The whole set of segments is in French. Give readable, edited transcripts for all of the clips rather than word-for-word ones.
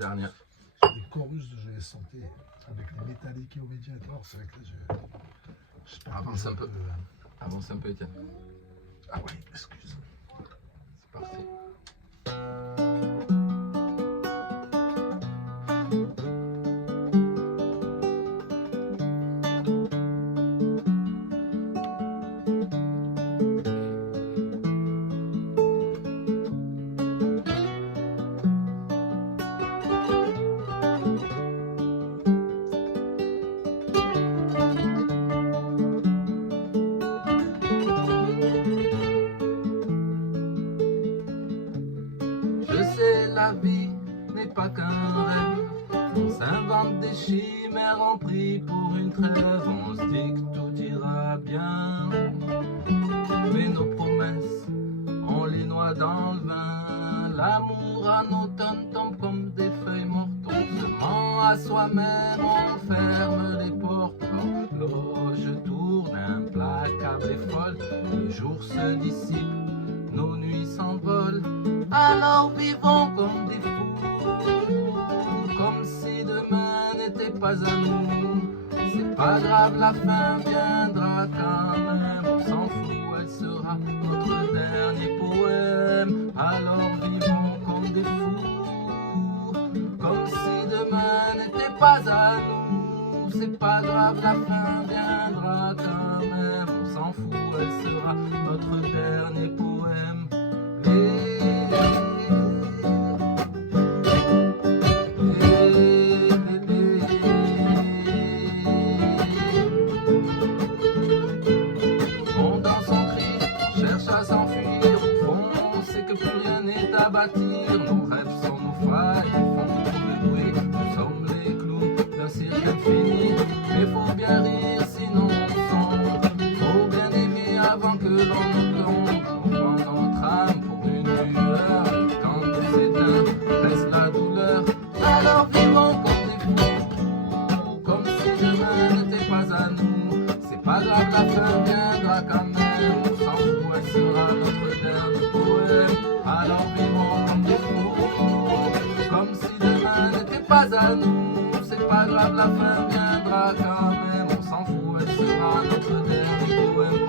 Dernière. Les chorus de Je santé avec les métalliques et Omédia et tout. C'est vrai que là, j'espère que Avance un peu. Avance un peu, Étienne. Ah ouais, excuse. C'est parti. Je sais, la vie n'est pas qu'un rêve. On s'invente des chimères en prix pour une trêve. On se dit que tout ira bien. Mais nos promesses, on les noie dans le vin. L'amour en automne tombe comme des feuilles mortes. On se ment à soi-même, on ferme les portes. L'horloge tourne implacable et folle. Les jours se dissipent, nos nuits s'envolent. Alors vivons comme des fous, comme si demain n'était pas à nous. C'est pas grave, la fin viendra quand même. On s'en fout, elle sera notre dernier poème. Alors vivons comme des fous, comme si demain n'était pas à nous. C'est pas grave, la fin viendra quand même. On s'en fout, elle sera notre dernier poème. On dans son cri, cherche à s'enfuir. Au fond, on sait que plus rien n'est à bâtir. Nos rêves sont nos failles, ils font tout le bruit. Nous sommes les clowns d'un cirque infini. Mais faut bien rire, sinon on sombre. Faut bien dévier avant que l'on nous plombe. On prend notre âme pour une lueur. Quand tout s'éteint, reste la douleur. Alors vivons comme des fous, comme si demain n'était pas à nous. C'est pas grave, la fin viendra quand même. On s'en fout, elle sera notre dernier poème. Alors vivons comme des fous, comme si demain n'était pas à nous. C'est pas grave, la fin viendra quand même. On s'en fout, elle sera notre dernier poème.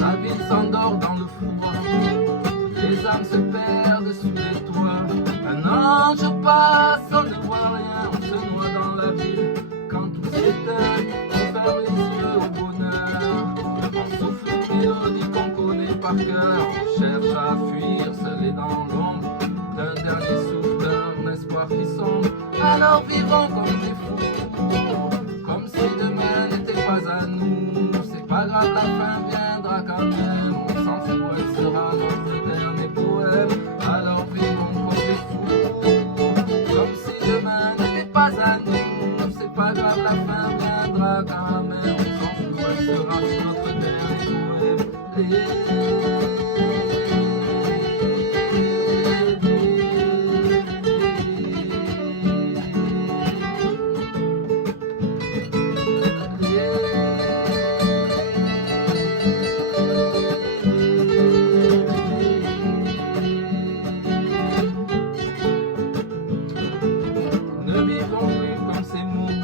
La ville s'endort dans le froid, les âmes se perdent sous les toits. Un ange passe, on ne voit rien, on se noie dans la ville. Quand tout s'éteint, on ferme les yeux au bonheur. On souffle une mélodie qu'on connaît par cœur. On cherche à fuir, seul et dans l'ombre d'un dernier souffle, d'un espoir qui sombre. Alors vivons comme des fous, comme si demain n'était pas à nous. C'est pas grave, la fin viendra quand même. On s'en fout, elle sera notre dernier poème. Alors vivons comme des fous, comme si demain n'était pas à nous. C'est pas grave, la fin viendra quand même. On s'en fout, elle sera notre dernier poème. Ne vivons plus comme ces mots,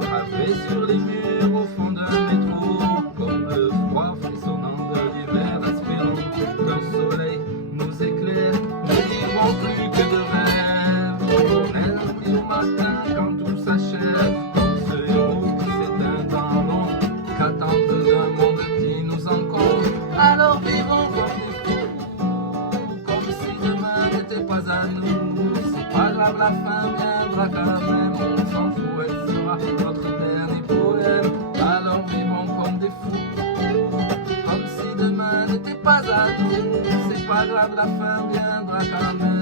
gravés sur les murs au fond d'un métro, comme le froid frissonnant de l'hiver, espérons qu'un soleil nous éclaire. Ne vivons plus que de rêves, on est au matin quand tout s'achève, comme ce héros qui s'éteint dans l'ombre, qu'attendre d'un monde qui nous encombre. Alors vivons comme des fous, comme si demain n'était pas à nous. C'est pas grave, la fin viendra quand même. On s'en fout, elle sera notre dernier poème. Alors vivons comme des fous, comme si demain n'était pas à nous. C'est pas pas grave, la fin viendra quand même.